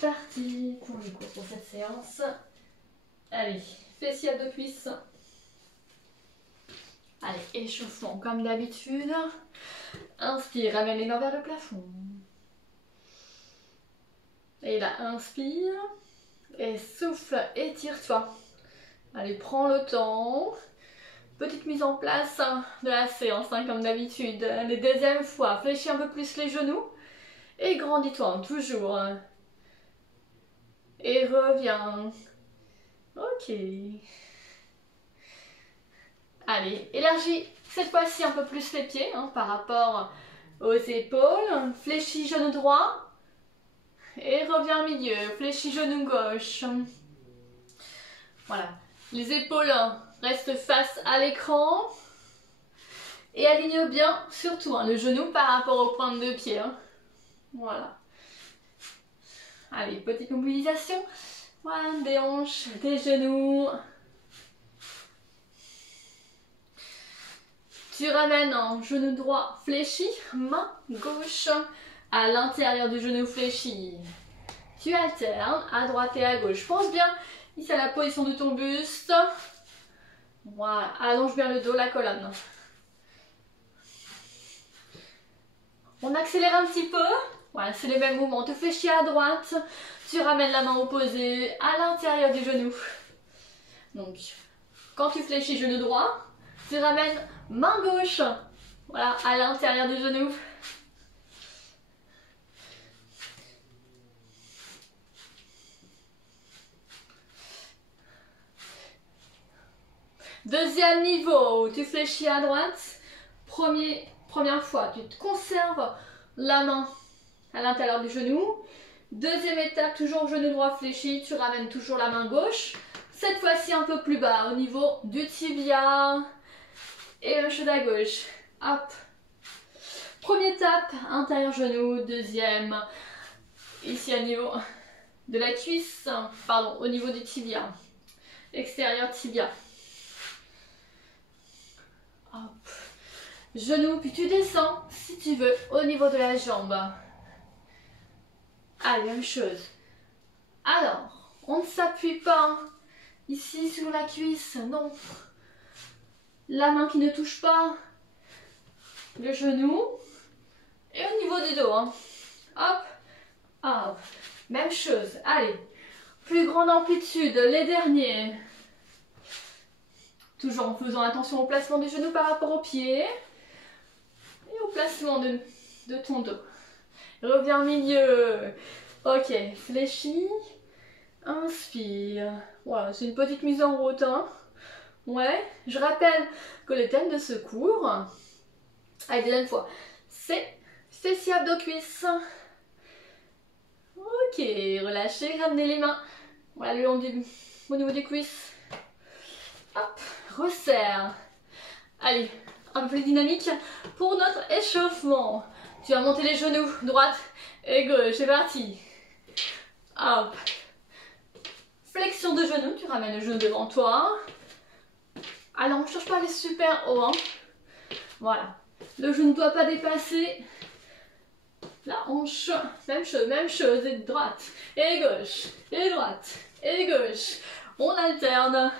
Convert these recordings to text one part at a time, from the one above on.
parti pour le cours pour cette séance. Allez, fessiers de cuisse. Allez, échauffement comme d'habitude. Inspire, ramène les mains vers le plafond. Et là, inspire. Et souffle, étire-toi. Allez, prends le temps. Petite mise en place de la séance, comme d'habitude. Les deuxièmes fois, fléchis un peu plus les genoux. Et grandis-toi, toujours. Et reviens. Ok. Allez, élargis cette fois-ci un peu plus les pieds par rapport aux épaules. Fléchis genou droit. Et reviens au milieu. Fléchis genou gauche. Voilà. Les épaules restent face à l'écran. Et aligne bien, surtout, le genou par rapport aux pointes de pied. Voilà. Allez, petite mobilisation. Voilà, des hanches, des genoux. Tu ramènes en genou droit fléchi, main gauche à l'intérieur du genou fléchi. Tu alternes à droite et à gauche. Pense bien ici à la position de ton buste. Voilà, allonge bien le dos, la colonne. On accélère un petit peu. Voilà, c'est les mêmes mouvements. Tu fléchis à droite, tu ramènes la main opposée à l'intérieur du genou. Donc, quand tu fléchis genou droit, tu ramènes main gauche, voilà, à l'intérieur du genou. Deuxième niveau, tu fléchis à droite. Première fois, tu te conserves la main à l'intérieur du genou. Deuxième étape, toujours genou droit fléchi, tu ramènes toujours la main gauche. Cette fois-ci un peu plus bas, au niveau du tibia et le coude à gauche. Hop. Première étape, intérieur genou. Deuxième, ici au niveau de la cuisse, pardon, au niveau du tibia. Extérieur tibia. Hop. Genou, puis tu descends, si tu veux, au niveau de la jambe. Allez, même chose. Alors, on ne s'appuie pas ici sur la cuisse, non. La main qui ne touche pas le genou. Et au niveau du dos. Hop, hop. Même chose. Allez, plus grande amplitude, les derniers. Toujours en faisant attention au placement du genou par rapport au pied. Et au placement de ton dos. Reviens au milieu. Ok, fléchis. Inspire. Voilà, c'est une petite mise en route. Ouais, je rappelle que le thème de ce cours, allez, deuxième fois, c'est fessiers abdos cuisses. Ok, relâchez, ramenez les mains. Voilà, le long au niveau des cuisses. Hop, resserre. Allez, un peu plus dynamique pour notre échauffement. Tu vas monter les genoux, droite et gauche, c'est parti. Hop. Flexion de genou, tu ramènes le genou devant toi. Alors, on ne cherche pas à aller super haut. Voilà. Le genou ne doit pas dépasser la hanche. Même chose, et droite, et gauche, et droite, et gauche. On alterne.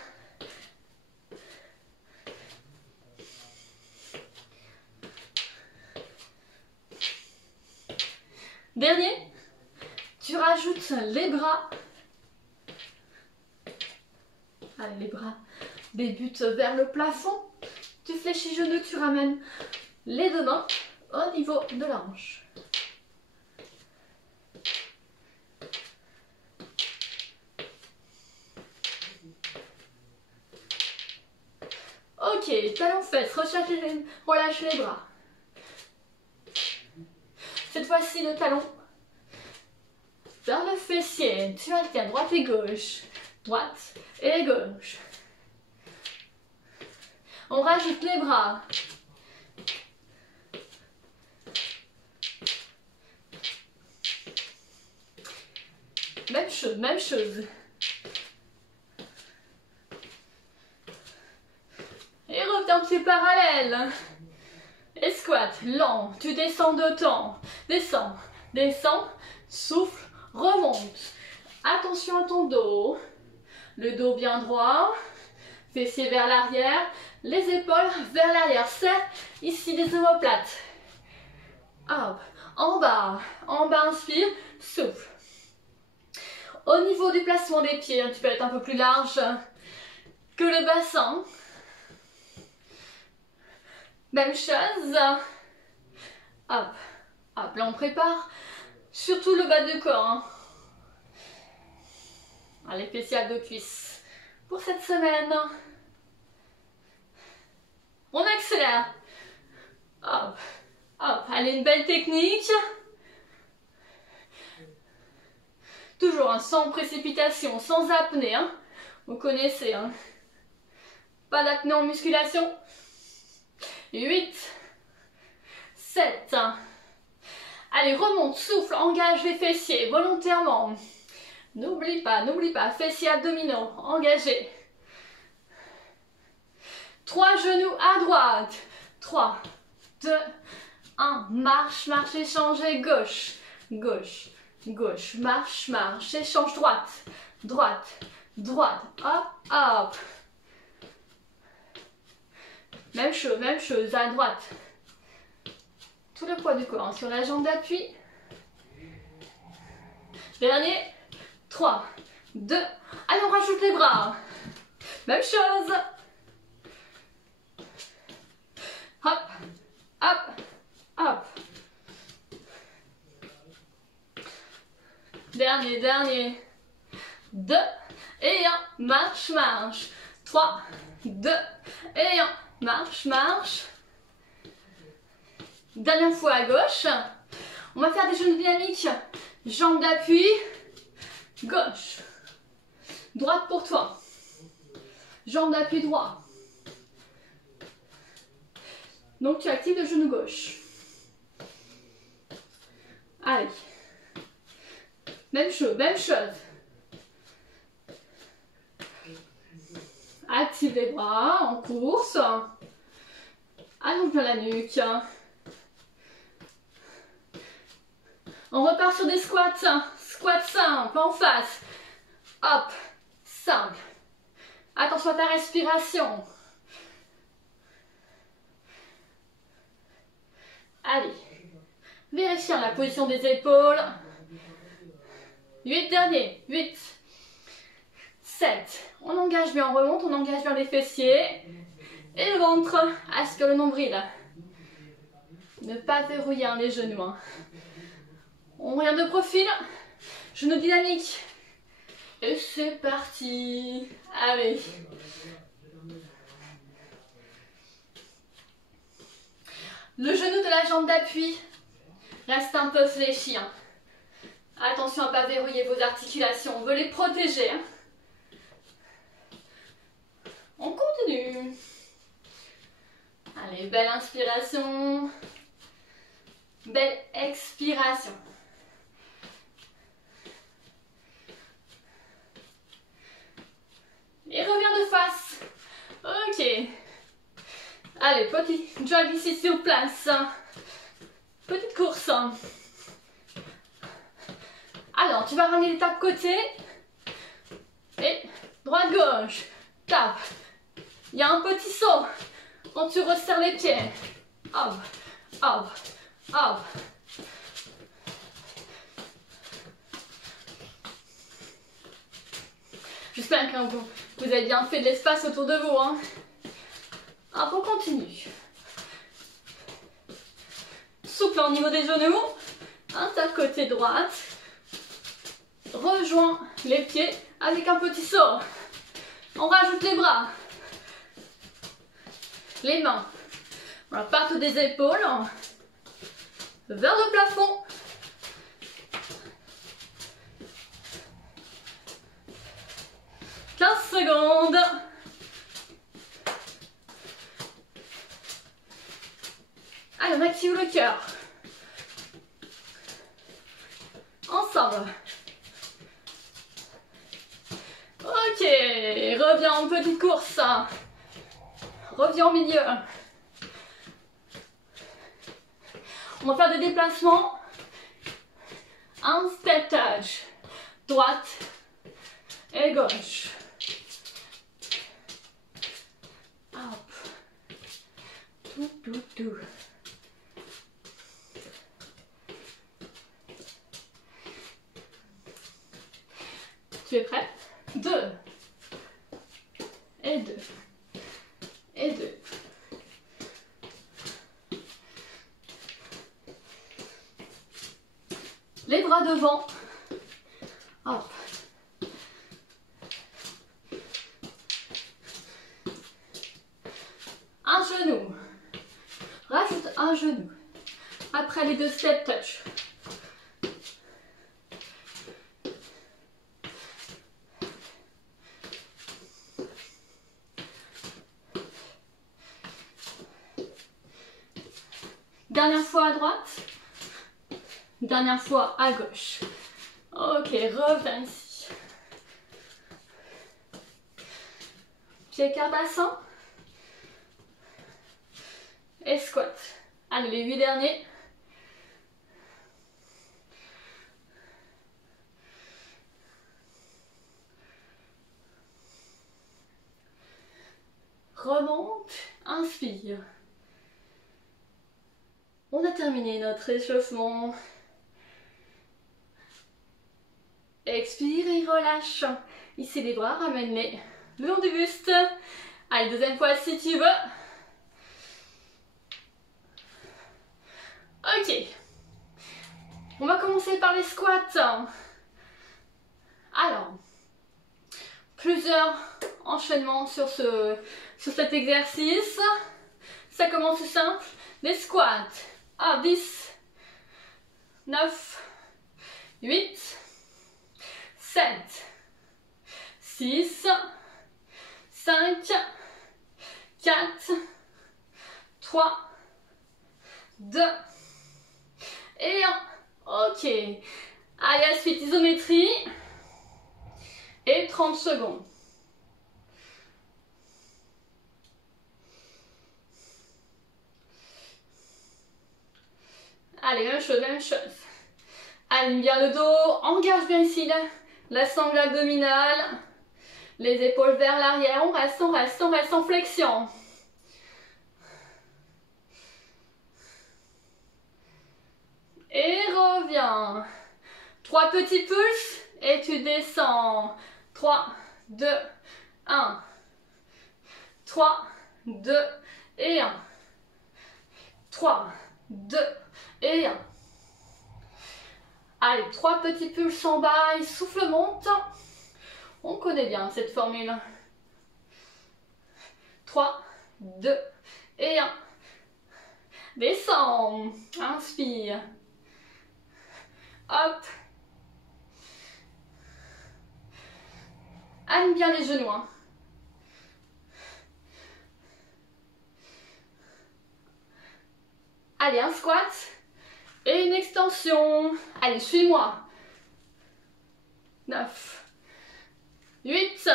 Dernier, tu rajoutes les bras. Allez, les bras débutent vers le plafond. Tu fléchis genou, tu ramènes les deux mains au niveau de la hanche. Ok, talons fesses, relâche les bras. Cette fois-ci, le talon vers le fessier. Tu alternes droite et gauche. Droite et gauche. On rajoute les bras. Même chose. Et reviens pied parallèle. Et squat, lent. Tu descends d'autant. Descends, souffle, remonte. Attention à ton dos. Le dos bien droit. Fessiers vers l'arrière. Les épaules vers l'arrière. Serre ici les omoplates. Hop. En bas, inspire, souffle. Au niveau du placement des pieds, tu peux être un peu plus large que le bassin. Même chose. Hop, hop, là on prépare surtout le bas du corps. Hein. Allez, fessiers de cuisse pour cette semaine. On accélère. Hop. Hop, allez, une belle technique. Toujours hein, sans précipitation, sans apnée. Hein. Vous connaissez. Hein. Pas d'apnée en musculation. 8, 7. Allez, remonte, souffle, engage les fessiers volontairement. N'oublie pas, fessiers abdominaux, engagés. 3 genoux à droite. 3, 2, 1, marche, marche, échangez, gauche, gauche, gauche, marche, marche, échange, droite, droite, droite, hop, hop. Même chose, à droite. Tout le poids du corps hein, sur la jambe d'appui. Dernier, 3, 2, allez on rajoute les bras. Même chose. Hop, hop. Hop. Dernier. 2 et 1. Marche, marche. 3, 2 et 1. Marche, marche. Dernière fois à gauche. On va faire des genoux dynamiques. Jambes d'appui. Gauche. Droite pour toi. Jambes d'appui droit. Donc tu actives le genou gauche. Allez. Même chose. Active les bras en course. Allonge bien la nuque. On repart sur des squats. Squat simple en face. Hop. Simple. Attention à ta respiration. Allez. Vérifiez la position des épaules. 8 derniers. 8. 7. On engage bien, on remonte, on engage bien les fessiers. Et le ventre. Aspire le nombril. Ne pas verrouiller hein, les genoux. Hein. On revient de profil. Genoux dynamiques. Et c'est parti. Allez. Le genou de la jambe d'appui reste un peu fléchi. Hein. Attention à ne pas verrouiller vos articulations. On veut les protéger. Hein. On continue. Allez, belle inspiration. Belle expiration. Et reviens de face. Ok. Allez, petit jog ici sur place. Petite course. Alors, tu vas ramener les tapes côté. Et droite-gauche. Tape. Il y a un petit saut quand tu resserres les pieds. Hop, hop, hop. J'espère que vous avez bien fait de l'espace autour de vous. Hein. Hop, on continue. Souple au niveau des genoux. Tape côté droite. Rejoins les pieds avec un petit saut. On rajoute les bras. Les mains. Voilà, partent des épaules. Vers le plafond. « 15 secondes. Allez, on active le cœur. Ensemble. Ok, reviens en petite course. Reviens au milieu. On va faire des déplacements. Un step touch. droite et gauche. Hop. Tout. Tu es prêt? 2 et 2 et 2. Les bras devant. Hop. Un genou. Rajoute un genou. Après les 2 step touch. Dernière fois à droite. Dernière fois à gauche. Ok, reviens ici. Pied quart bassin. Et squat. Allez, les 8 derniers. Remonte, inspire. On a terminé notre échauffement. Expire et relâche. Ici les bras, ramène-les le long du buste. Allez, deuxième fois si tu veux. Ok. On va commencer par les squats. Alors, plusieurs enchaînements sur cet exercice. Ça commence simple. Des squats. 10, 9, 8, 7, 6, 5, 4, 3, 2 et 1. Ok. Allez, à la suite, isométrie. Et 30 secondes. Allez, même chose. Aligne bien le dos, engage bien ici la sangle abdominale. Les épaules vers l'arrière, on reste en flexion. Et reviens. 3 petits pulses et tu descends. 3, 2, 1. 3, 2 et 1. 3, 2 et 1. Allez, 3 petits pulses en bas et souffle monte. On connaît bien cette formule. 3, 2 et 1. Descends. Inspire. Hop. Aligne bien les genoux. Allez, un squat et une extension. Allez, suis-moi. 9, 8,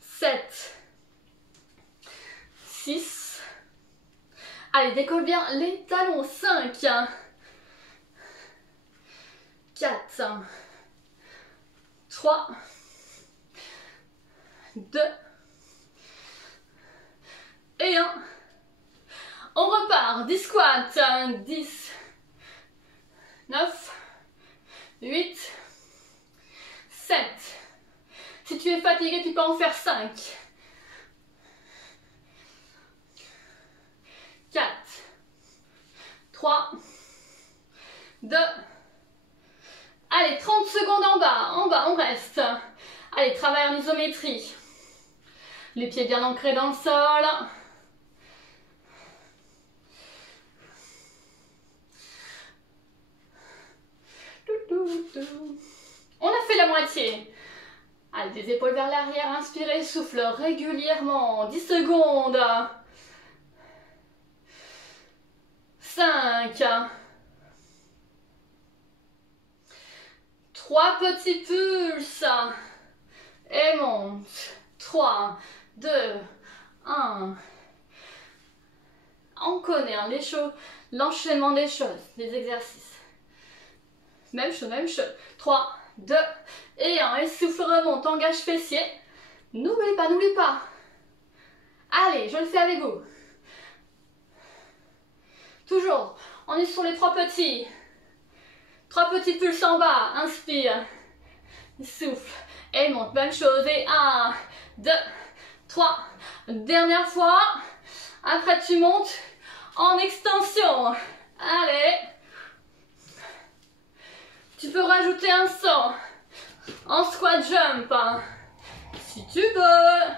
7, 6. Allez, décolle bien les talons. 5, 4, 3, 2 et 1. On repart, 10 squats, 10, 9, 8, 7. Si tu es fatigué, tu peux en faire 5, 4, 3, 2. Allez, 30 secondes en bas, on reste. Allez, travail en isométrie. Les pieds bien ancrés dans le sol. On a fait la moitié. Allez, des épaules vers l'arrière, inspirez, souffle régulièrement. 10 secondes. 5. 3 petits pulses. Et monte. 3, 2, 1. On connaît l'enchaînement des choses, des exercices. Même chose, même chose. 3, 2 et 1. Et souffle, remonte, engage fessier. N'oublie pas, n'oublie pas. Allez, je le fais avec vous. Toujours, on est sur les 3 petits. 3 petits pulses en bas. Inspire. Souffle. Et monte. Même chose. Et 1, 2, 3. Dernière fois. Après, tu montes en extension. Allez. Tu peux rajouter un saut en squat jump. Si tu veux.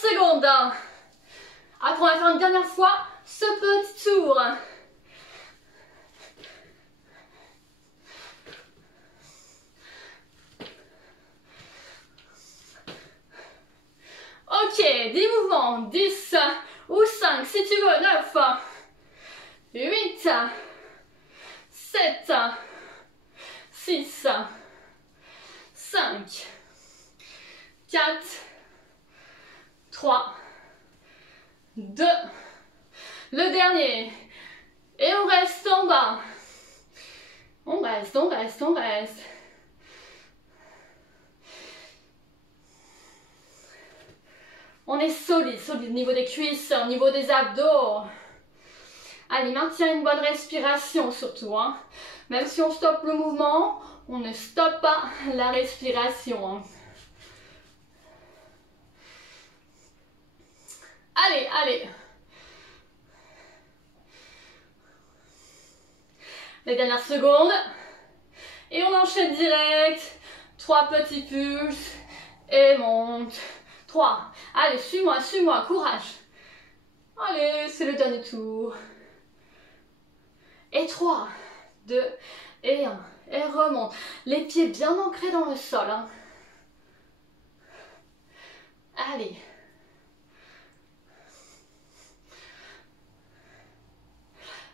Secondes. Après, on va faire une dernière fois ce petit tour. Ok, 10 mouvements, 10 ou 5 si tu veux, 9, 8, 7, 6, 5, 4, 3, 2, le dernier, et on reste en bas, on reste, on reste, on reste. On est solide, solide au niveau des cuisses, au niveau des abdos. Allez, maintiens une bonne respiration surtout, hein. Même si on stoppe le mouvement, on ne stoppe pas la respiration, hein. Allez, allez. Les dernières secondes. Et on enchaîne direct. 3 petits pulses. Et monte. 3. Allez, suis-moi, suis-moi. Courage. Allez, c'est le dernier tour. Et 3, 2, et 1. Et remonte. Les pieds bien ancrés dans le sol, hein. Allez.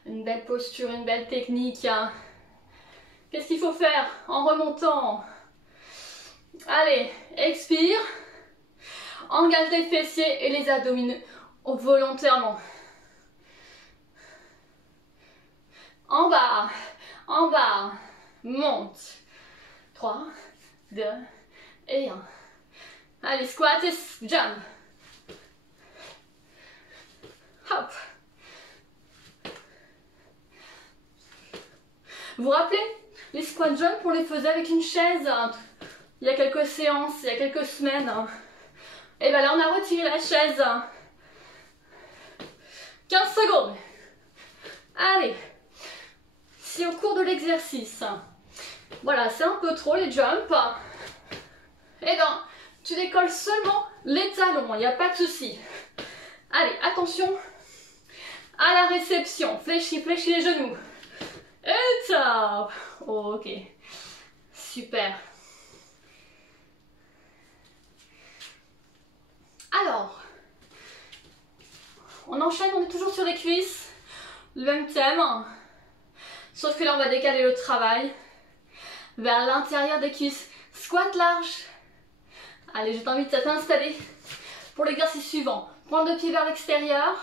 Une belle posture, une belle technique, hein. Qu'est-ce qu'il faut faire en remontant? Allez, expire. Engage les fessiers et les abdominaux volontairement. En bas, monte. 3, 2 et 1. Allez, squat et jump. Hop. Vous vous rappelez, les squat jump, on les faisait avec une chaise il y a quelques séances, il y a quelques semaines. Et bien là, on a retiré la chaise. 15 secondes. Allez. Si au cours de l'exercice, voilà, c'est un peu trop les jumps, et ben, tu décolles seulement les talons, il n'y a pas de souci. Allez, attention à la réception. Fléchis, fléchis les genoux. Et top. Ok. Super. Alors, on enchaîne, on est toujours sur les cuisses. Le même thème. Sauf que là, on va décaler le travail vers l'intérieur des cuisses. Squat large. Allez, je t'invite à t'installer pour l'exercice suivant. Pointe de pied vers l'extérieur.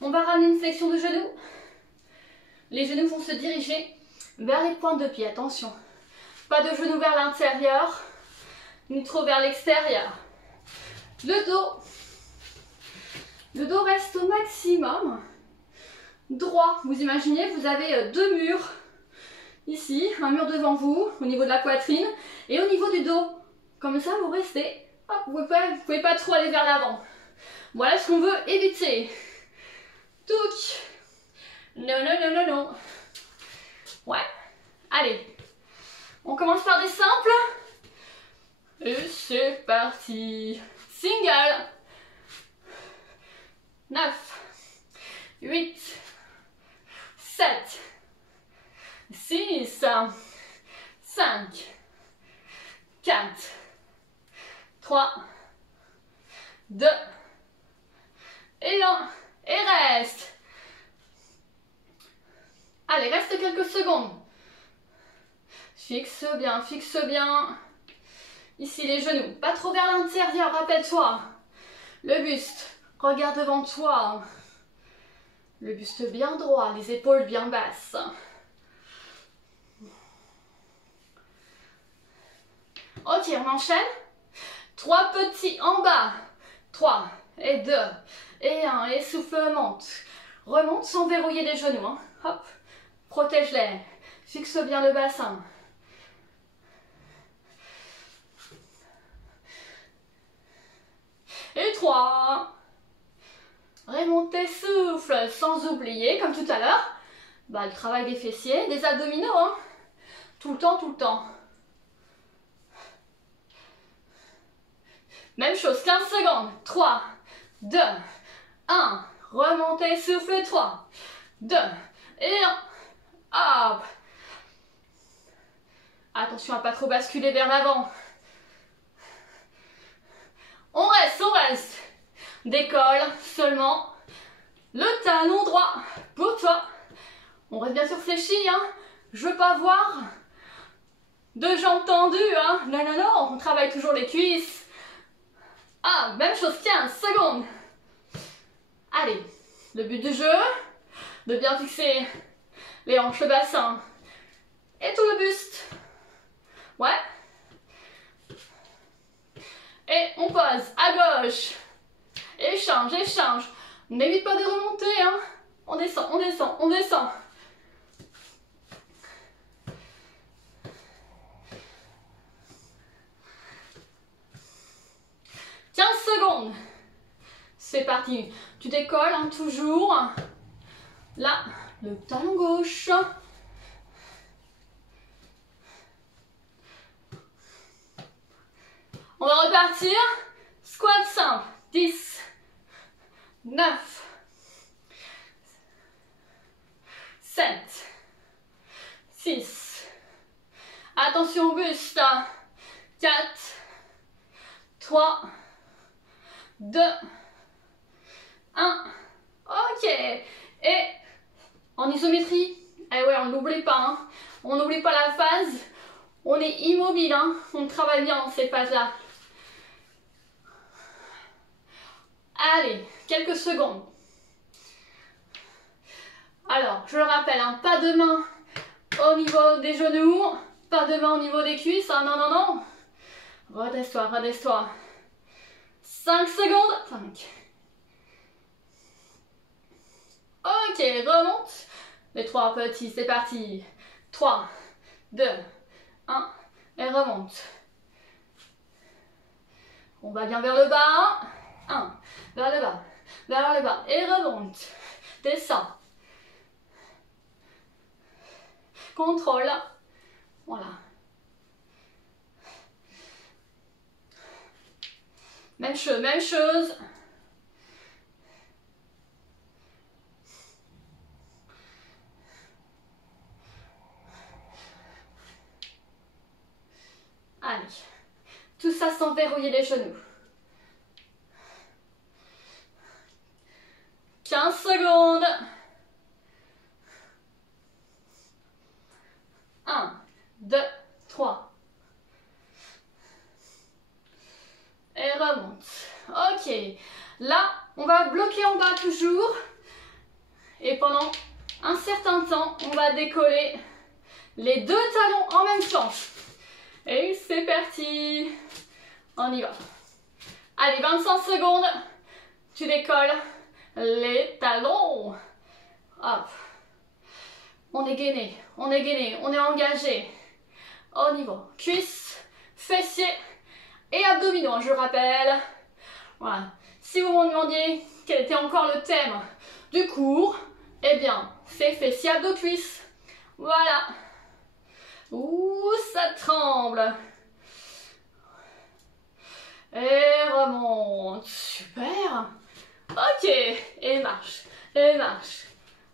On va ramener une flexion de genoux. Les genoux vont se diriger vers les pointes de pied. Attention. Pas de genoux vers l'intérieur, ni trop vers l'extérieur. Le dos. Le dos reste au maximum droit. Vous imaginez, vous avez 2 murs. Ici, un mur devant vous, au niveau de la poitrine, et au niveau du dos. Comme ça, vous restez. Hop, vous pouvez pas trop aller vers l'avant. Voilà ce qu'on veut éviter. Touc. Non, non, non, non, non. Ouais. Allez. On commence par des simples. Et c'est parti. Single. 9, 8, 7, 6, 5, 4, 3, 2, et 1. Et reste. Allez, reste quelques secondes. Fixe bien, fixe bien. Ici les genoux, pas trop vers l'intérieur, rappelle-toi. Le buste, regarde devant toi. Le buste bien droit, les épaules bien basses. Ok, on enchaîne. 3 petits en bas. 3 et 2 et 1. Et souffle, monte. Remonte sans verrouiller les genoux. Hein. Hop, protège-les. Fixe bien le bassin. Et 3. Remontez, souffle, sans oublier, comme tout à l'heure, le travail des fessiers, des abdominaux. Hein. Tout le temps, tout le temps. Même chose, 15 secondes. 3, 2, 1. Remontez, souffle, 3, 2 et 1. Hop. Attention à ne pas trop basculer vers l'avant. On reste, on reste. Décolle seulement le talon droit pour toi. On reste bien sûr fléchi, hein. Je veux pas voir de jambes tendues, hein. Non, non, non, on travaille toujours les cuisses. Ah, même chose, 15 secondes. Allez, le but du jeu, de bien fixer les hanches, le bassin et tout le buste. Ouais. Et on pose à gauche. Échange, échange. N'évite pas de remonter, hein. On descend, on descend, on descend. Secondes. C'est parti. Tu décolles, hein, toujours. Là, le talon gauche. On va repartir. Squat simple. 10, 9, 7, 6. Attention au buste. 4, 3, 2, 1. Ok. Et en isométrie, eh ouais, on n'oublie pas. Hein. On n'oublie pas la phase. On est immobile. Hein. On travaille bien dans ces phases-là. Allez, quelques secondes. Alors, je le rappelle, hein, pas de main au niveau des genoux. Pas de main au niveau des cuisses. Hein. Non, non, non. Redresse-toi, redresse-toi. 5 secondes. 5. Ok, remonte. Les 3 petits, c'est parti. 3, 2, 1. Et remonte. On va bien vers le bas. 1. Vers le bas. Vers le bas. Et remonte. Descends. Contrôle. Voilà. Même chose, même chose. Allez. Tout ça sans verrouiller les genoux. 15 secondes. 1, 2, 3. Et remonte. Ok. Là, on va bloquer en bas toujours. Et pendant un certain temps, on va décoller les 2 talons en même temps. Et c'est parti. On y va. Allez, 25 secondes. Tu décolles les talons. Hop. On est gainé, on est gainé, on est engagé. Au niveau cuisses, fessiers et abdominaux, je rappelle. Voilà. Si vous me demandiez quel était encore le thème du cours, eh bien, c'est fessiers, abdos, cuisses. Voilà. Ouh, ça tremble. Et remonte. Super. Ok. Et marche. Et marche.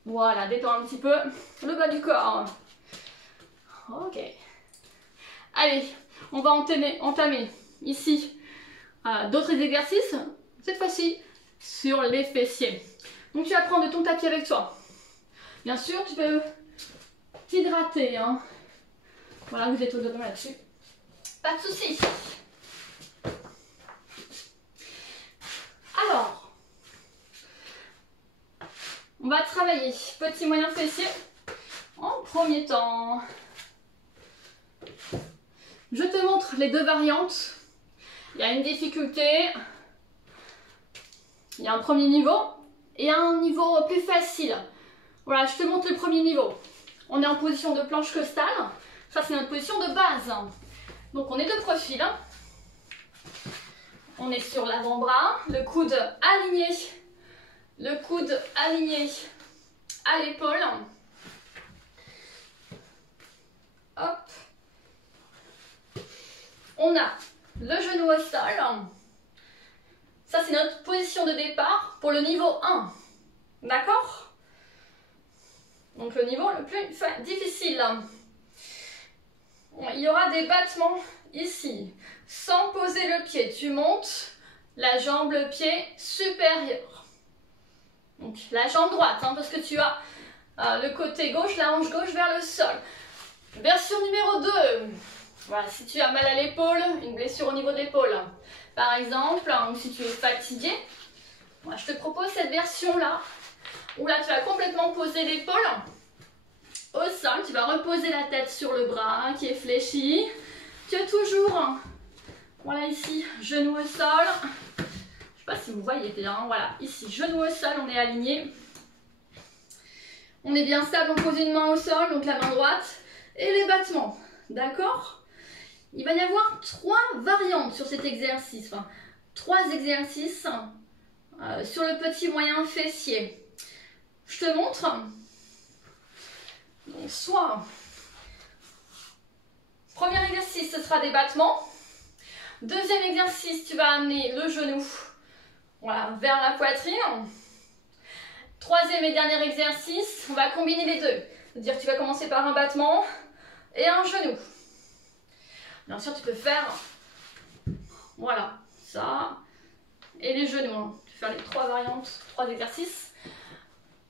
Voilà, détends un petit peu le bas du corps. Ok. Allez, on va entamer ici d'autres exercices. Cette fois-ci sur les fessiers. Donc tu vas prendre ton tapis avec toi. Bien sûr, tu peux t'hydrater. Hein. Voilà, vous êtes au dedans là-dessus. Pas de soucis. travailler petit moyen fessier en premier temps. Je te montre les deux variantes. Il y a une difficulté, il y a un premier niveau et un niveau plus facile. Voilà, je te montre le premier niveau. On est en position de planche costale. Ça, c'est notre position de base. Donc, on est de profil. On est sur l'avant-bras, le coude aligné. Le coude aligné à l'épaule. Hop. On a le genou au sol. Ça, c'est notre position de départ pour le niveau 1. D'accord? Donc, le niveau le plus difficile. Il y aura des battements ici. Sans poser le pied, tu montes la jambe, le pied supérieur. Donc, la jambe droite, hein, parce que tu as le côté gauche, la hanche gauche vers le sol. Version numéro 2. Voilà, si tu as mal à l'épaule, une blessure au niveau de l'épaule, par exemple, ou si tu es fatigué, moi, je te propose cette version-là, où là, tu vas complètement poser l'épaule au sol. Tu vas reposer la tête sur le bras qui est fléchi. Tu as toujours, voilà ici, genou au sol. Je ne sais pas si vous voyez bien, voilà, ici, genou au sol, on est aligné. On est bien stable, on pose une main au sol, donc la main droite, et les battements, d'accord? Il va y avoir 3 variantes sur cet exercice, enfin 3 exercices sur le petit moyen fessier. Je te montre. Donc, soit, premier exercice, ce sera des battements. Deuxième exercice, tu vas amener le genou, voilà, vers la poitrine. Troisième et dernier exercice, on va combiner les deux. C'est-à-dire que tu vas commencer par un battement et un genou. Bien sûr, tu peux faire, voilà, ça, et les genoux. Hein. Tu peux faire les 3 variantes, 3 exercices,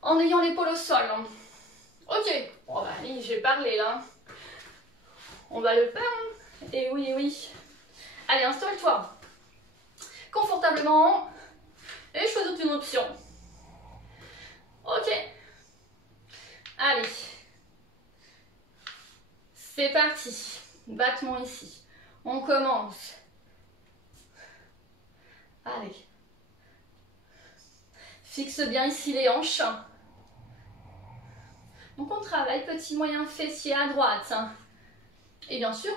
en ayant l'épaule au sol. Ok, bon, bah, allez, j'ai parlé là. On va le faire. Hein. Et oui, oui. Allez, installe-toi confortablement et choisis une option. Ok. Allez. C'est parti. Battement ici. On commence. Allez. Fixe bien ici les hanches. Donc on travaille petit moyen fessier à droite. Et bien sûr,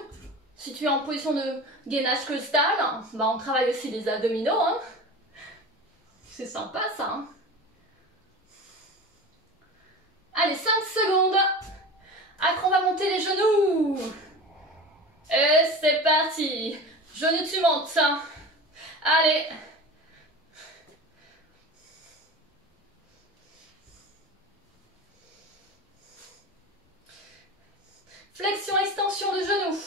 si tu es en position de gainage costal, bah on travaille aussi les abdominaux. Hein. C'est sympa ça. Hein. Allez, 5 secondes. Après on va monter les genoux. Et c'est parti. Genoux, tu montes. Allez. Flexion, extension de genoux.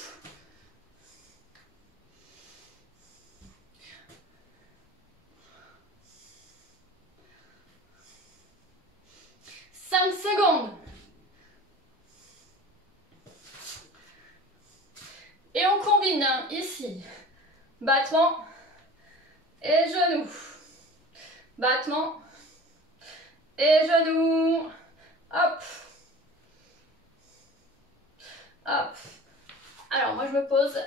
Cinq secondes. Et on combine ici. Battement et genou. Battement et genou. Hop. Hop. Alors moi je me pose.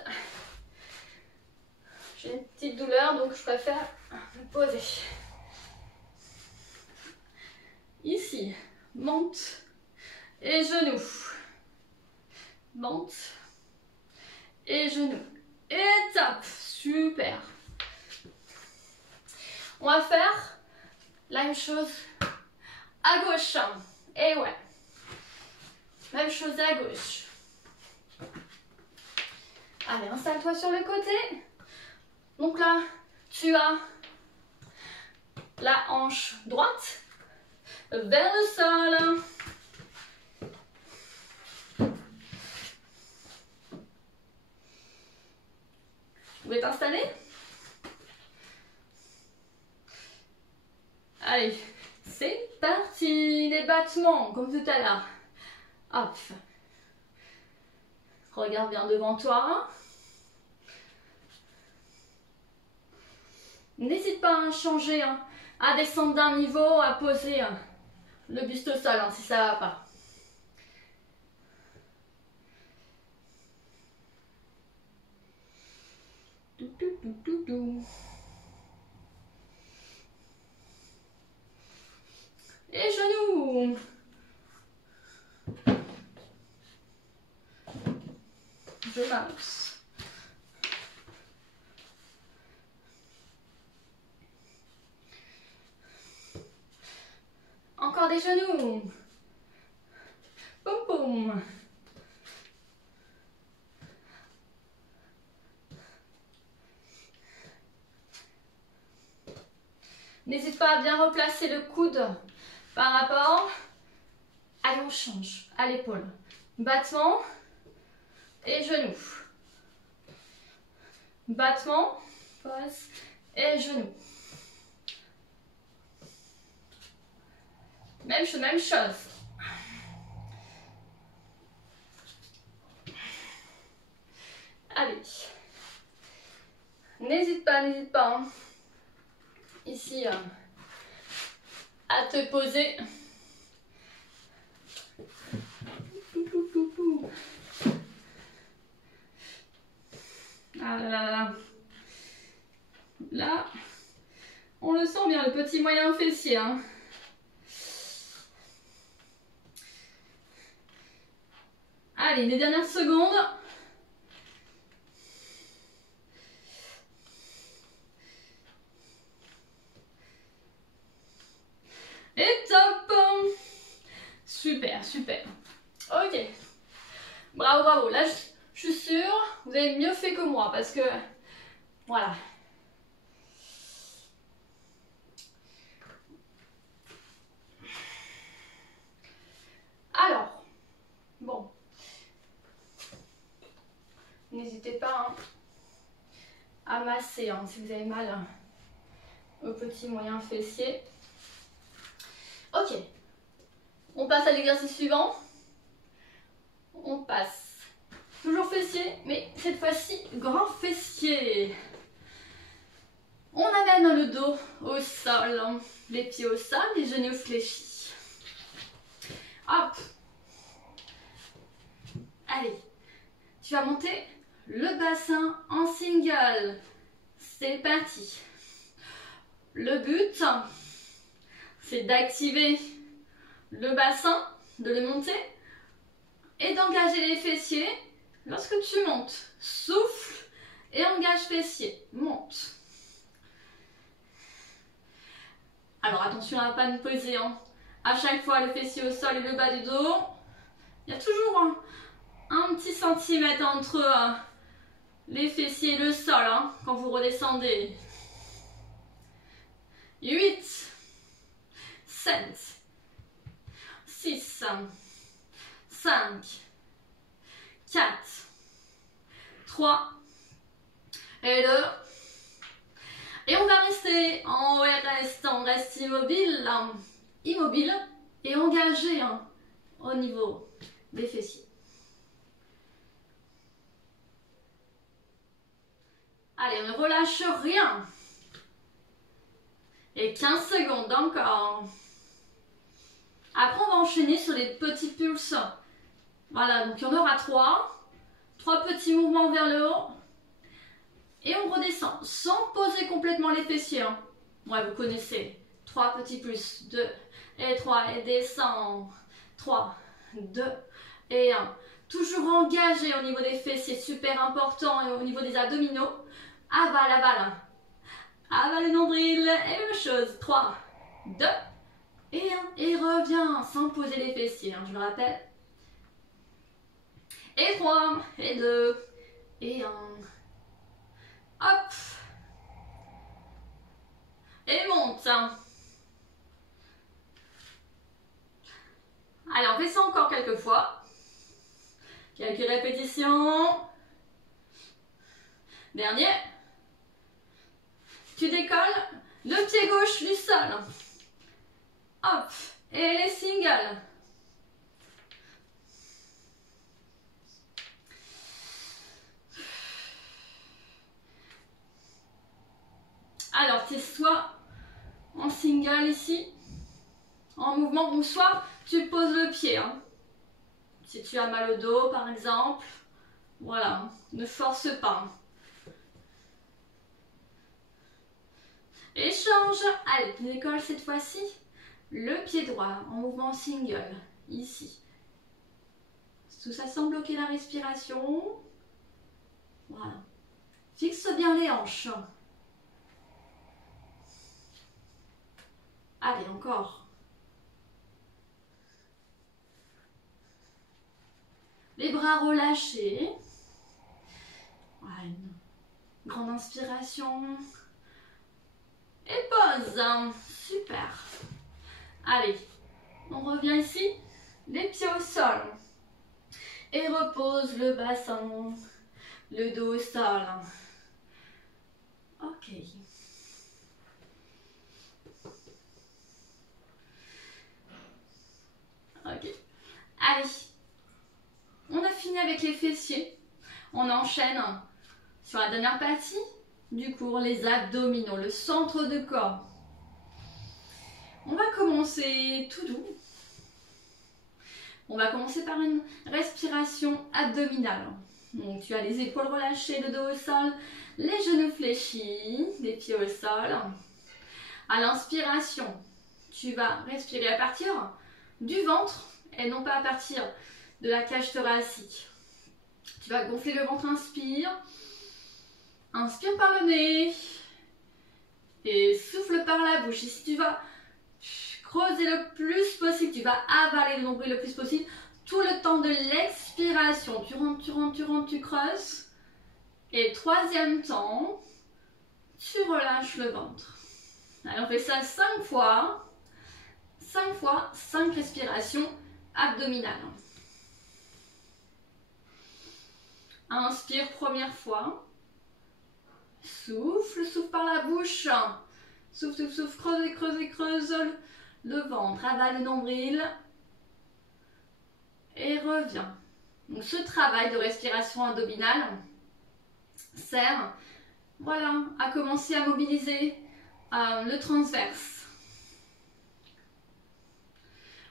J'ai une petite douleur donc je préfère me poser. Ici, monte et genou. Monte et genou. Et tape. Super. On va faire la même chose à gauche. Et ouais. Même chose à gauche. Allez, installe-toi sur le côté. Donc là, tu as la hanche droite vers le sol. Tu pouvais t'installer? Allez, c'est parti. Les battements, comme tout à l'heure. Hop. Regarde bien devant toi. N'hésite pas à changer, à descendre d'un niveau, à poser le buste au sol hein, si ça va pas. Et genoux. Je m'avance. Encore des genoux. Poum poum. N'hésite pas à bien replacer le coude par rapport. Allez, on change à l'épaule. Battement et genou. Battement, pause et genou. Même chose. Allez. N'hésite pas hein. Ici, à te poser. Ah là là là. Là, on le sent bien, le petit moyen fessier. Hein. Allez, les dernières secondes. Et top! Super, super. Ok. Bravo, bravo. Là, je suis sûre, vous avez mieux fait que moi parce que, voilà. Alors, bon. N'hésitez pas hein, à masser hein, si vous avez mal hein, au petit moyen fessier. Ok. On passe à l'exercice suivant. On passe. Toujours fessier, mais cette fois-ci, grand fessier. On amène le dos au sol, les pieds au sol, les genoux fléchis. Hop. Allez, tu vas monter le bassin en single. C'est parti. Le but, c'est d'activer le bassin, de le monter et d'engager les fessiers lorsque tu montes. Souffle et engage fessier. Monte. Alors attention à ne pas nous peser. Hein. À chaque fois le fessier au sol et le bas du dos. Il y a toujours un petit centimètre entre les fessiers et le sol hein, quand vous redescendez. 8, 7, 6, 5, 4, 3 et 2. Et on va rester en reste, on reste immobile, immobile et engagé hein, au niveau des fessiers. Allez, on ne relâche rien. Et 15 secondes encore. Après, on va enchaîner sur les petits pulses. Voilà, donc il y en aura 3. 3 petits mouvements vers le haut. Et on redescend sans poser complètement les fessiers. Hein. Ouais, vous connaissez. 3 petits pulses. 2 et 3 et descend. 3, 2 et 1. Toujours engagé au niveau des fessiers, super important. Et au niveau des abdominaux. Avale, avale. Avale le nombril. Et même chose. 3, 2 et 1. Et reviens sans poser les fessiers. Hein, je le rappelle. Et 3 et 2 et 1. Hop. Et monte. Allez, on fait ça encore quelques fois. Quelques répétitions. Dernier. Tu décolles le pied gauche du sol. Hop. Et les singles. Alors, tu es soit en single ici, en mouvement, ou soit tu poses le pied. Hein. Si tu as mal au dos par exemple, voilà, ne force pas. Échange, allez, tu décolles cette fois-ci, le pied droit en mouvement single, ici. Tout ça sans bloquer la respiration. Voilà. Fixe bien les hanches. Allez, encore. Les bras relâchés. Voilà, une grande inspiration. Et pause. Super. Allez, on revient ici. Les pieds au sol. Et repose le bassin. Le dos au sol. Ok. Ok. Allez. On a fini avec les fessiers. On enchaîne sur la dernière partie du cours, les abdominaux, le centre de corps. On va commencer tout doux. On va commencer par une respiration abdominale. Donc tu as les épaules relâchées, le dos au sol, les genoux fléchis, les pieds au sol. À l'inspiration, tu vas respirer à partir du ventre et non pas à partir de la cage thoracique. Tu vas gonfler le ventre, inspire. Inspire par le nez. Et souffle par la bouche. Et si tu vas creuser le plus possible, tu vas avaler le nombril le plus possible. Tout le temps de l'expiration. Tu rentres, tu rentres, tu rentres, tu creuses. Et troisième temps, tu relâches le ventre. Allez, on fait ça 5 fois. 5 fois, 5 respirations abdominales. Inspire première fois. Souffle, souffle par la bouche. Souffle, souffle, souffle, creuse, creuse, creuse le ventre. Avale le nombril. Et reviens. Donc ce travail de respiration abdominale sert, voilà, à commencer à mobiliser le transverse.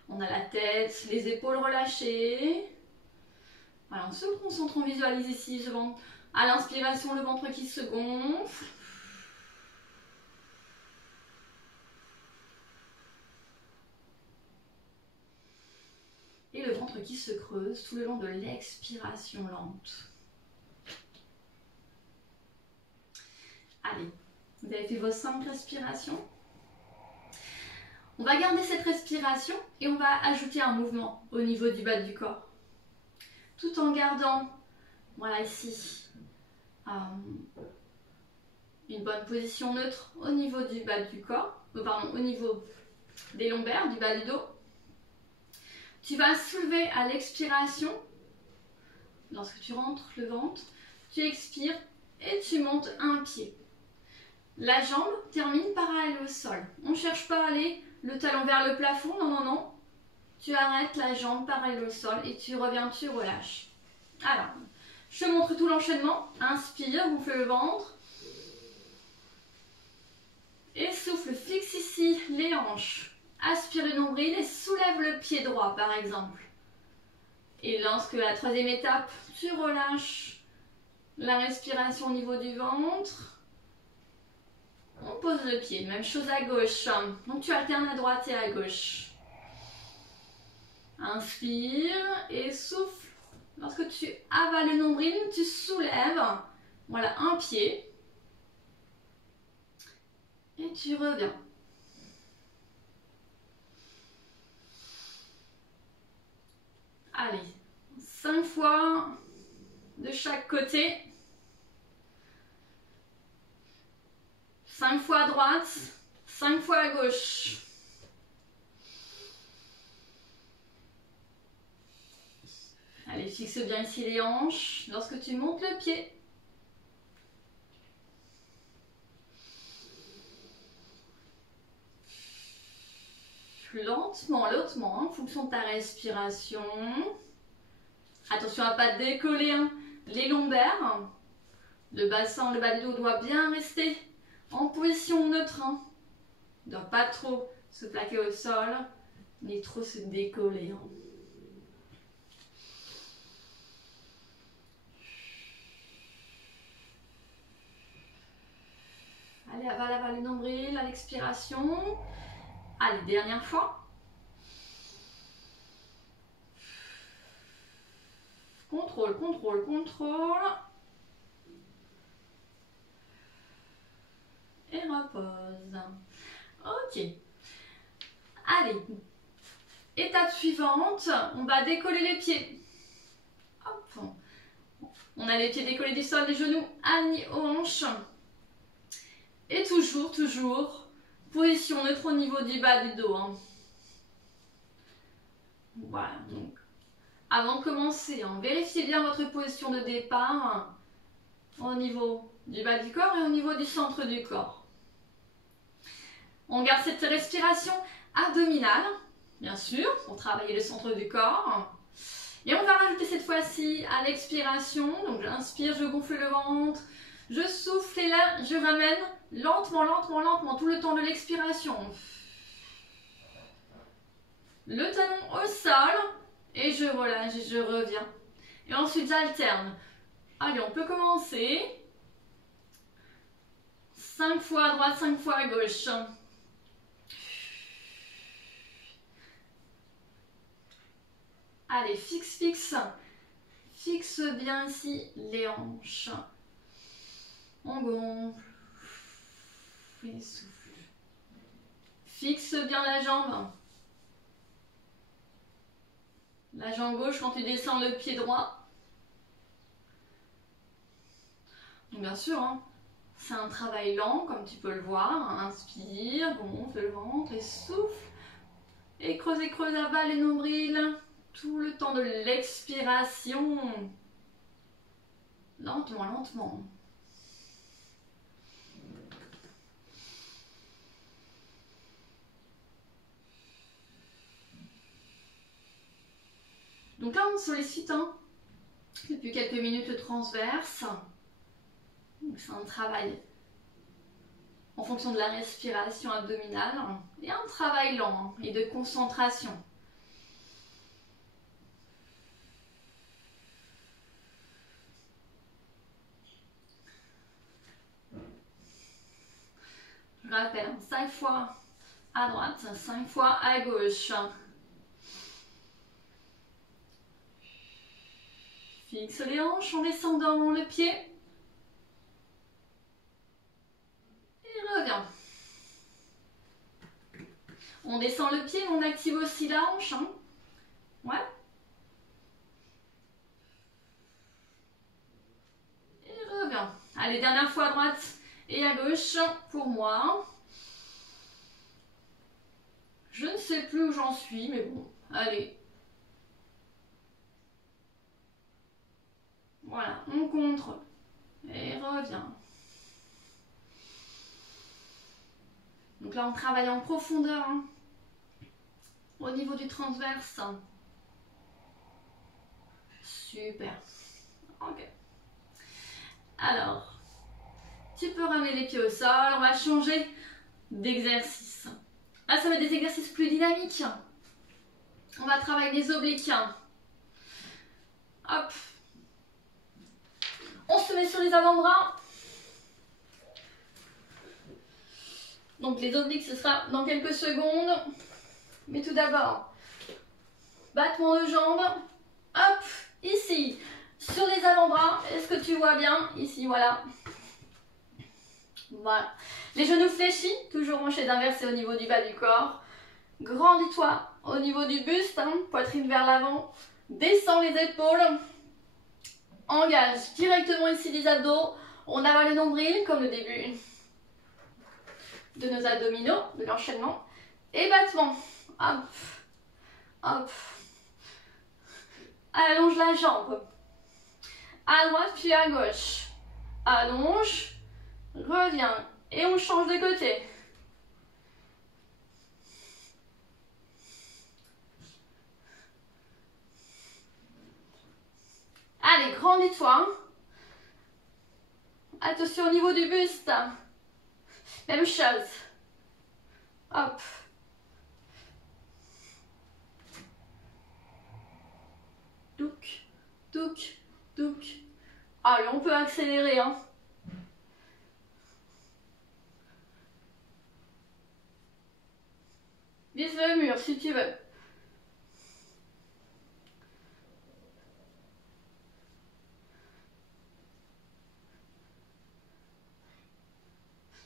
On a la tête, les épaules relâchées. Voilà, on se concentre, on visualise ici ce ventre. À l'inspiration, le ventre qui se gonfle. Et le ventre qui se creuse tout le long de l'expiration lente. Allez, vous avez fait vos 5 respirations. On va garder cette respiration et on va ajouter un mouvement au niveau du bas du corps. Tout en gardant, voilà ici, une bonne position neutre au niveau du bas du corps, au niveau des lombaires, du bas du dos. Tu vas soulever à l'expiration, lorsque tu rentres le ventre, tu expires et tu montes un pied. La jambe termine parallèle au sol. On ne cherche pas à aller le talon vers le plafond, non, non, non. Tu arrêtes la jambe parallèle au sol et tu reviens, tu relâches. Alors, je te montre tout l'enchaînement. Inspire, gonfle le ventre. Et souffle, fixe ici les hanches. Aspire le nombril et soulève le pied droit par exemple. Et lorsque la troisième étape, tu relâches la respiration au niveau du ventre. On pose le pied, même chose à gauche. Donc tu alternes à droite et à gauche. Inspire et souffle. Lorsque tu avales le nombril, tu soulèves, voilà, un pied. Et tu reviens. Allez, 5 fois de chaque côté. 5 fois à droite, 5 fois à gauche. Allez, fixe bien ici les hanches lorsque tu montes le pied. Lentement, lentement, en fonction de ta respiration. Attention à ne pas décoller les lombaires. Le bassin, le bas du dos doit bien rester en position neutre. Ne doit pas trop se plaquer au sol. ni trop se décoller. Hein. Allez, avale le nombril à l'expiration. Allez, dernière fois. Contrôle, contrôle, contrôle. Et repose. Ok. Allez. Étape suivante, on va décoller les pieds. Hop. On a les pieds décollés du sol, les genoux alignés aux hanches. Et toujours, position neutre au niveau du bas du dos. Hein. Voilà, donc avant de commencer, hein, vérifiez bien votre position de départ hein, au niveau du bas du corps et au niveau du centre du corps. On garde cette respiration abdominale, bien sûr, pour travailler le centre du corps. Et on va rajouter cette fois-ci à l'expiration. Donc j'inspire, je gonfle le ventre, je souffle et là je ramène lentement, lentement, lentement tout le temps de l'expiration. Le talon au sol et je relâche et je reviens. Et ensuite j'alterne. Allez, on peut commencer. 5 fois à droite, 5 fois à gauche. Allez, fixe, fixe. Fixe bien ici les hanches. On gonfle. Et souffle. Fixe bien la jambe. La jambe gauche quand tu descends le pied droit. Donc bien sûr, hein, c'est un travail lent comme tu peux le voir. Inspire, gonfle le ventre et souffle. Et creuse, avale les nombrils. Tout le temps de l'expiration. Lentement, lentement. Donc là, on sollicite hein, depuis quelques minutes le transverse. C'est un travail en fonction de la respiration abdominale et un travail lent hein, et de concentration. Je rappelle, 5 fois à droite, 5 fois à gauche. Fixe les hanches en descendant le pied. Et reviens. On descend le pied, on active aussi la hanche. Hein. Ouais. Et reviens. Allez, dernière fois à droite et à gauche pour moi. Je ne sais plus où j'en suis, mais bon, allez. Voilà, on contrôle. Et reviens. Donc là, on travaille en profondeur. Hein, au niveau du transverse. Super. Ok. Alors, tu peux ramener les pieds au sol. On va changer d'exercice. Là, ça va être des exercices plus dynamiques. On va travailler les obliques. Hop. On se met sur les avant-bras. Donc les obliques, ce sera dans quelques secondes. Mais tout d'abord, battement de jambes. Hop, ici, sur les avant-bras. Est-ce que tu vois bien? Ici, voilà. Voilà. Les genoux fléchis, toujours hanchés d'inverser au niveau du bas du corps. Grandis-toi au niveau du buste, hein, poitrine vers l'avant. Descends les épaules. Engage directement ici les abdos. On avale le nombril comme le début de nos abdominaux, de l'enchaînement. Et battement. Hop, hop. Allonge la jambe. À droite puis à gauche. Allonge. Reviens. Et on change de côté. Allez, grandis-toi. Attention au niveau du buste. Même chose. Hop. Douk, douk, douk. Allez, on peut accélérer, hein. Vise le mur si tu veux.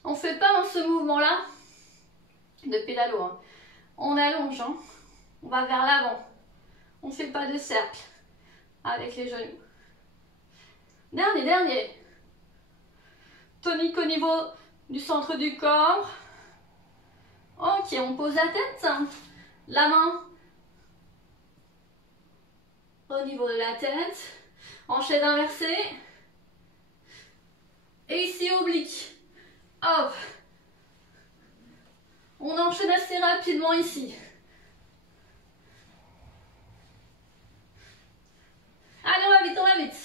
On ne fait pas dans ce mouvement-là de pédalo, hein. On allonge, hein. On va vers l'avant. On ne fait pas de cercle avec les genoux. Dernier. Tonique au niveau du centre du corps. Ok, on pose la tête. La main au niveau de la tête. En chaise inversée. Et ici, oblique. Hop. On enchaîne assez rapidement ici. Allez, on va vite.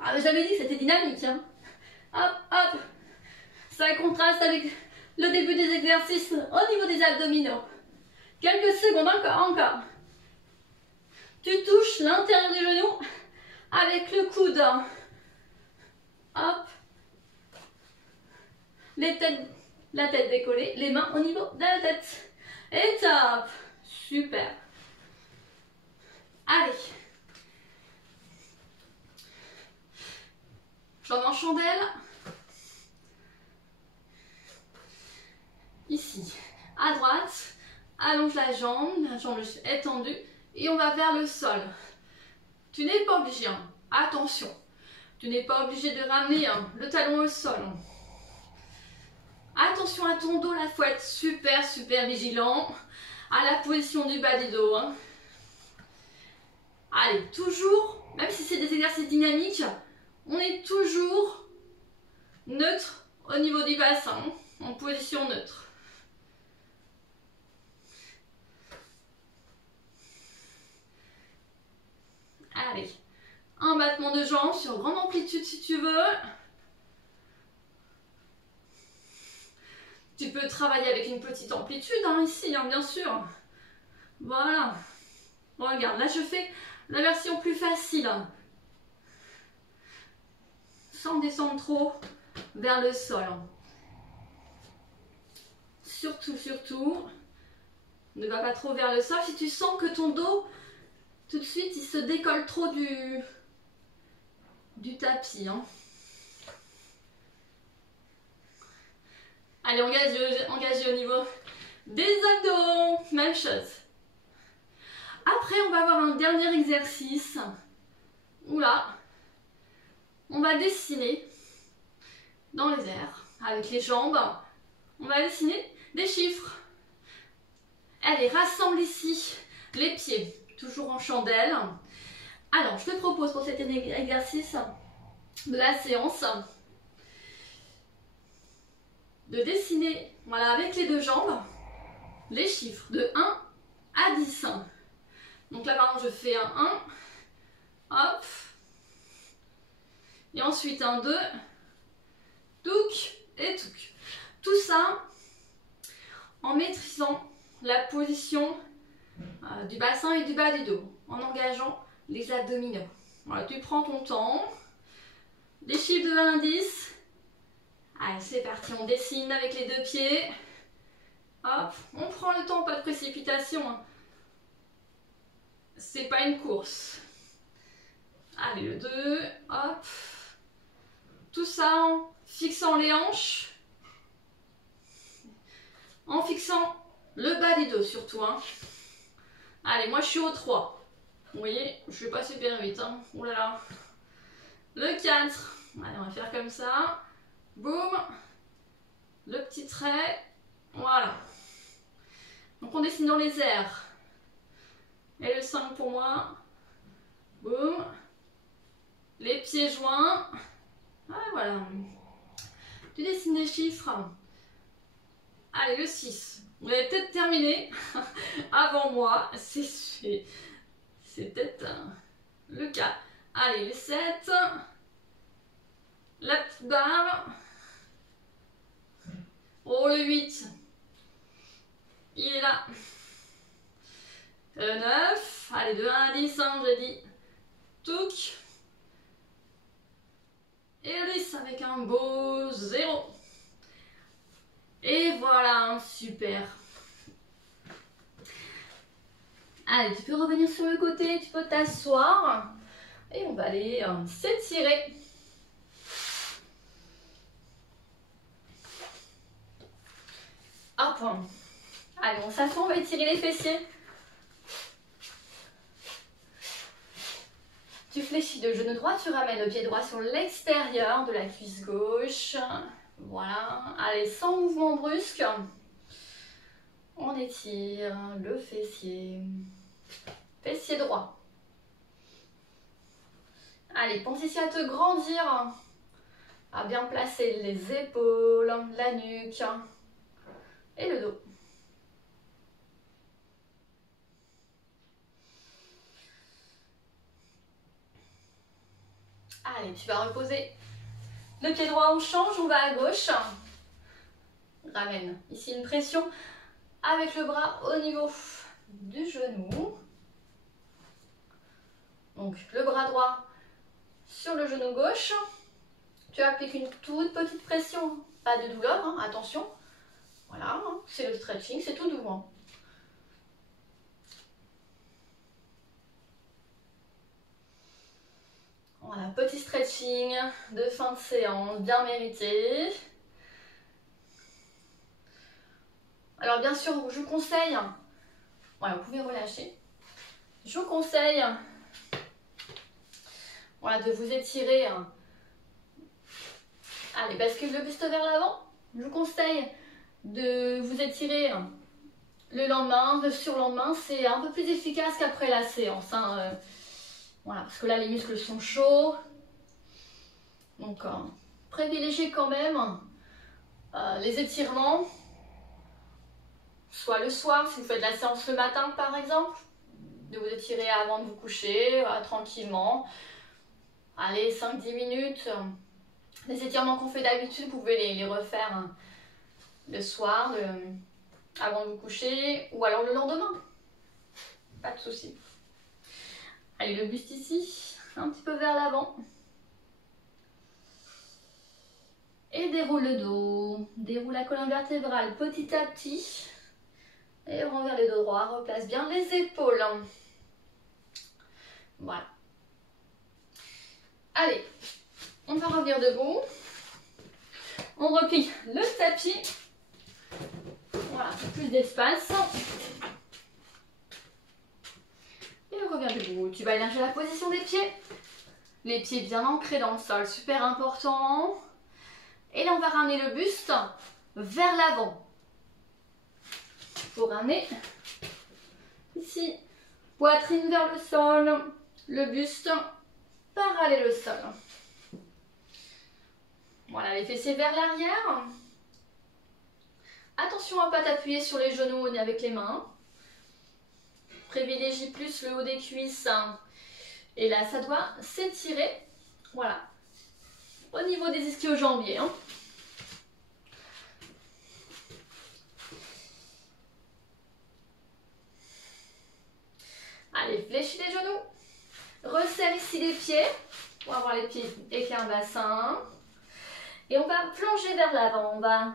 Ah, mais j'avais dit que c'était dynamique, hein. Hop, hop. Ça contraste avec le début des exercices au niveau des abdominaux. Quelques secondes, encore. Tu touches l'intérieur du genou avec le coude. Hop. La tête décollée, les mains au niveau de la tête. Et top. Super. Allez. Jambes en chandelle. Ici, à droite, allonge la jambe est tendue et on va vers le sol. Tu n'es pas obligé, hein. Attention, tu n'es pas obligé de ramener, hein, le talon au sol. Attention à ton dos, là, faut être super vigilant à la position du bas du dos, hein. Allez, toujours, même si c'est des exercices dynamiques, on est toujours neutre au niveau du bassin, en position neutre. Allez, un battement de jambes sur grande amplitude si tu veux. Tu peux travailler avec une petite amplitude, hein, ici, hein, bien sûr. Voilà. Regarde, là je fais la version plus facile, hein. Sans descendre trop vers le sol. Surtout, ne va pas trop vers le sol. Si tu sens que ton dos, tout de suite, il se décolle trop du tapis, hein. Allez, engagez au niveau des abdos. Même chose. Après, on va avoir un dernier exercice où là, on va dessiner dans les airs avec les jambes. On va dessiner des chiffres. Allez, rassemble ici les pieds, toujours en chandelle. Alors, je te propose pour cet exercice de la séance de dessiner, voilà, avec les deux jambes, les chiffres de 1 à 10. Donc là, par exemple, je fais un 1, hop, et ensuite un 2, touk et touk. Tout ça en maîtrisant la position du bassin et du bas du dos, en engageant les abdominaux. Voilà, tu prends ton temps, les chiffres de 1 à 10. Allez, c'est parti, on dessine avec les deux pieds. Hop, on prend le temps, pas de précipitation, hein. C'est pas une course. Allez, le 2, hop. Tout ça en fixant les hanches. En fixant le bas du dos surtout, hein. Allez, moi je suis au 3. Vous voyez, je vais pas super vite, hein. Ouh là là. Le 4. Allez, on va faire comme ça. Boum. Le petit trait. Voilà. Donc on dessine dans les airs. Et le 5 pour moi. Boum. Les pieds joints. Ah, voilà. Tu dessines les chiffres. Allez, le 6. Vous avez peut-être terminé avant moi. C'est peut-être le cas. Allez, le 7. La petite barre. Oh, le 8. Il est là. Le 9. Allez, de 1 à 10. glisse, hein, j'ai dit. Touc. Et glisse avec un beau 0. Et voilà, super. Allez, tu peux revenir sur le côté, tu peux t'asseoir. Et on va aller s'étirer. Hop. Allez, on s'assoit, on va étirer les fessiers. Tu fléchis le genou droit, tu ramènes le pied droit sur l'extérieur de la cuisse gauche. Voilà. Allez, sans mouvement brusque. On étire le fessier. Fessier droit. Allez, pense ici à te grandir. À bien placer les épaules, la nuque et le dos. Allez, tu vas reposer le pied droit, on change, on va à gauche. Ramène ici une pression avec le bras au niveau du genou. Donc le bras droit sur le genou gauche. Tu appliques une toute petite pression, pas de douleur, hein, attention. Voilà, hein, c'est le stretching, c'est tout doux. Hein. Voilà, petit stretching de fin de séance, bien mérité. Alors bien sûr, je vous conseille, voilà, vous pouvez relâcher. Je vous conseille voilà, de vous étirer. Allez, bascule le buste vers l'avant. Je vous conseille de vous étirer le lendemain, le surlendemain. C'est un peu plus efficace qu'après la séance. Hein. Voilà, parce que là, les muscles sont chauds. Donc, privilégiez quand même les étirements. Soit le soir, si vous faites la séance le matin, par exemple. De vous étirer avant de vous coucher, tranquillement. Allez, 5-10 minutes. Les étirements qu'on fait d'habitude, vous pouvez les refaire hein, le soir, avant de vous coucher, ou alors le lendemain. Pas de souci. Allez, le buste ici, un petit peu vers l'avant. Et déroule le dos. Déroule la colonne vertébrale petit à petit. Et renverse le dos droit. Replace bien les épaules. Voilà. Allez, on va revenir debout. On replie le tapis. Voilà, plus d'espace. Et on revient debout. Tu vas élargir la position des pieds. Les pieds bien ancrés dans le sol, super important. Et là, on va ramener le buste vers l'avant. Pour ramener ici, poitrine vers le sol, le buste parallèle au sol. Voilà, les fessiers vers l'arrière. Attention à ne pas t'appuyer sur les genoux ni avec les mains. Privilégie plus le haut des cuisses. Et là, ça doit s'étirer. Voilà. Au niveau des ischio-jambiers. Hein. Allez, fléchis les genoux. Resserre ici les pieds. On va avoir les pieds équerre bassin. Et on va plonger vers l'avant. On va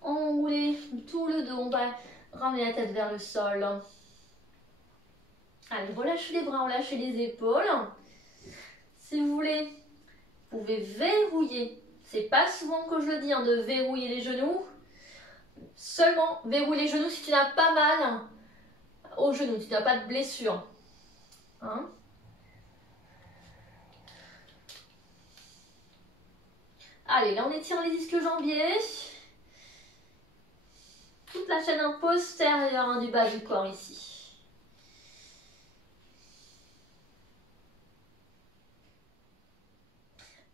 enrouler tout le dos. On va ramener la tête vers le sol. Allez, relâchez les bras, relâchez les épaules. Si vous voulez, vous pouvez verrouiller. C'est pas souvent que je le dis, hein, de verrouiller les genoux. Seulement verrouiller les genoux si tu n'as pas mal aux genoux, si tu n'as pas de blessure. Hein? Allez, là on étire les ischio-jambiers. Toute la chaîne postérieure du bas du corps ici.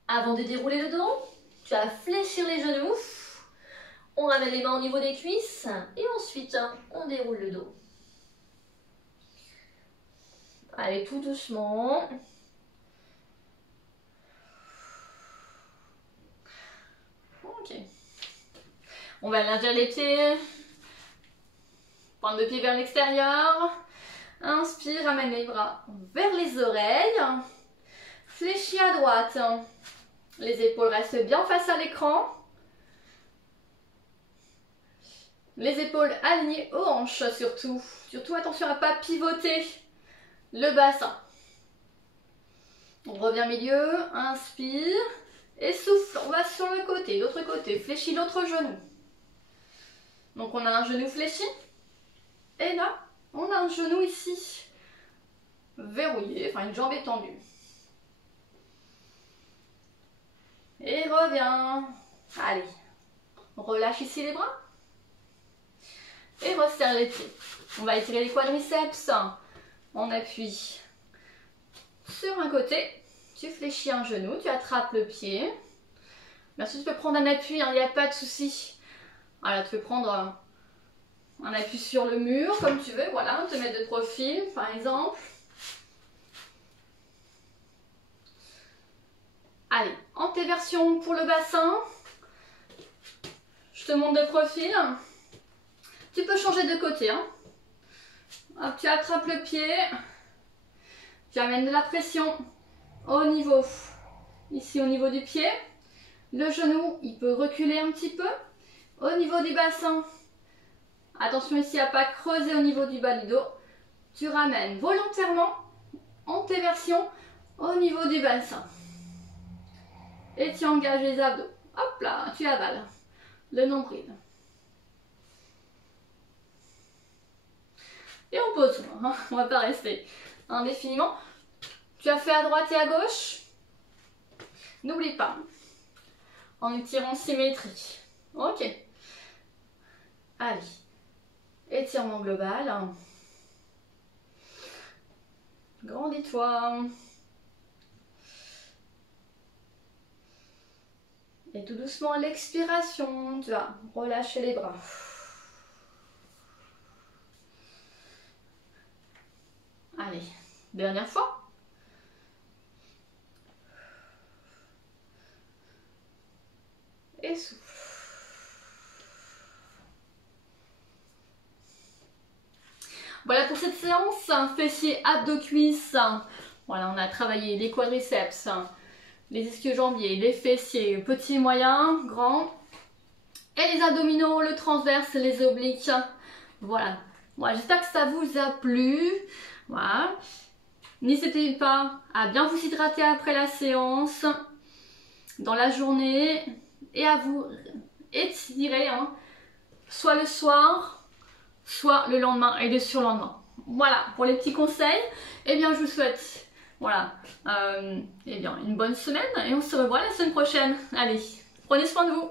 Avant de dérouler le dos, tu vas fléchir les genoux. On ramène les mains au niveau des cuisses et ensuite on déroule le dos. Allez, tout doucement. Ok. On va élargir les pieds. Pointe de pied vers l'extérieur. Inspire, ramène les bras vers les oreilles. Fléchis à droite. Les épaules restent bien face à l'écran. Les épaules alignées aux hanches surtout. Surtout attention à ne pas pivoter le bassin. On revient milieu, inspire et souffle. On va sur le côté, l'autre côté. Fléchis l'autre genou. Donc on a un genou fléchi. Et là, on a un genou ici verrouillé, enfin une jambe étendue. Et reviens. Allez, relâche ici les bras. Et resserre les pieds. On va étirer les quadriceps. On appuie sur un côté. Tu fléchis un genou, tu attrapes le pied. Bien sûr, tu peux prendre un appui, il n'y a pas de souci. Alors, tu peux prendre un appui sur le mur, comme tu veux. Voilà, te mettre de profil, par exemple. Allez, antéversion pour le bassin. Je te montre de profil. Tu peux changer de côté. Hein. Hop, tu attrapes le pied. Tu amènes de la pression au niveau, ici au niveau du pied. Le genou, il peut reculer un petit peu. Au niveau du bassin, attention ici à ne pas creuser au niveau du bas du dos. Tu ramènes volontairement antéversion au niveau du bassin. Et tu engages les abdos. Hop là, tu avales le nombril. Et on pose, hein, on ne va pas rester indéfiniment. Tu as fait à droite et à gauche. N'oublie pas, en étirant symétrique. Ok. Allez, étirement global. Grandis-toi. Et tout doucement à l'expiration, tu vas relâcher les bras. Allez, dernière fois. Et souffle. Voilà pour cette séance, fessiers, abdos, cuisses. Voilà, on a travaillé les quadriceps, les ischio-jambiers, les fessiers, petits, moyens, grands. Et les abdominaux, le transverse, les obliques. Voilà. Voilà, j'espère que ça vous a plu. Voilà. N'hésitez pas à bien vous hydrater après la séance, dans la journée, et à vous étirer, hein, soit le soir, soit le lendemain et le surlendemain. Voilà, pour les petits conseils, eh bien je vous souhaite voilà, eh bien, une bonne semaine et on se revoit la semaine prochaine. Allez, prenez soin de vous.